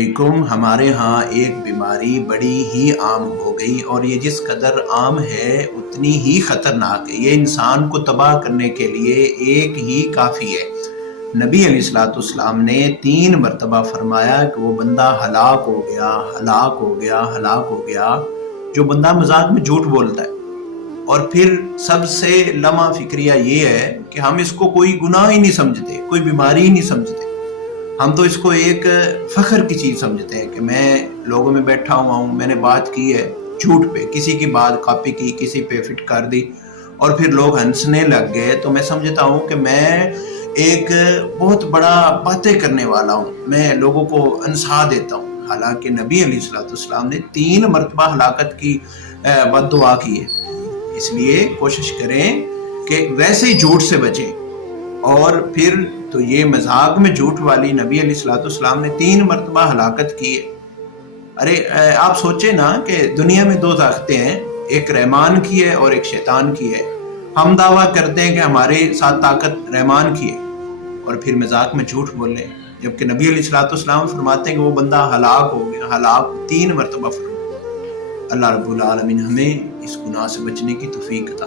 علیکم، ہمارے ہاں ایک بیماری بڑی ہی عام ہو گئی اور یہ جس قدر عام ہے اتنی ہی خطرناک ہے۔ یہ انسان کو تباہ کرنے کے لیے ایک ہی کافی ہے۔ نبی علیہ السلام نے 3 مرتبہ فرمایا کہ وہ بندہ ہلاک ہو گیا، ہلاک ہو گیا، ہلاک ہو گیا، جو بندہ مذاق میں جھوٹ بولتا ہے۔ اور پھر سب سے لمحہ فکریہ یہ ہے کہ ہم اس کو کوئی گناہ ہی نہیں سمجھتے، کوئی بیماری ہی نہیں سمجھتے۔ ہم تو اس کو ایک فخر کی چیز سمجھتے ہیں کہ میں لوگوں میں بیٹھا ہوا ہوں، میں نے بات کی ہے جھوٹ پہ، کسی کی بات کاپی کی، کسی پہ فٹ کر دی اور پھر لوگ ہنسنے لگ گئے تو میں سمجھتا ہوں کہ میں ایک بہت بڑا باتیں کرنے والا ہوں، میں لوگوں کو ہنسا دیتا ہوں۔ حالانکہ نبی علیہ السلام نے 3 مرتبہ ہلاکت کی بد دعا کی ہے۔ اس لیے کوشش کریں کہ ویسے ہی جھوٹ سے بچیں۔ اور پھر تو یہ مذاق میں جھوٹ والی نبی علیہ السلام نے 3 مرتبہ ہلاکت کی ہے۔ ارے آپ سوچیں نا کہ دنیا میں 2 طاقتیں ہیں، ایک رحمان کی ہے اور ایک شیطان کی ہے۔ ہم دعویٰ کرتے ہیں کہ ہمارے ساتھ طاقت رحمان کی ہے اور پھر مذاق میں جھوٹ بول رہے ہیں، جبکہ نبی علیہ السلام فرماتے ہیں کہ وہ بندہ ہلاک ہو گیا، ہلاک 3 مرتبہ فرماتے ہیں۔ اللہ رب العالمین ہمیں اس گناہ سے بچنے کی توفیق عطا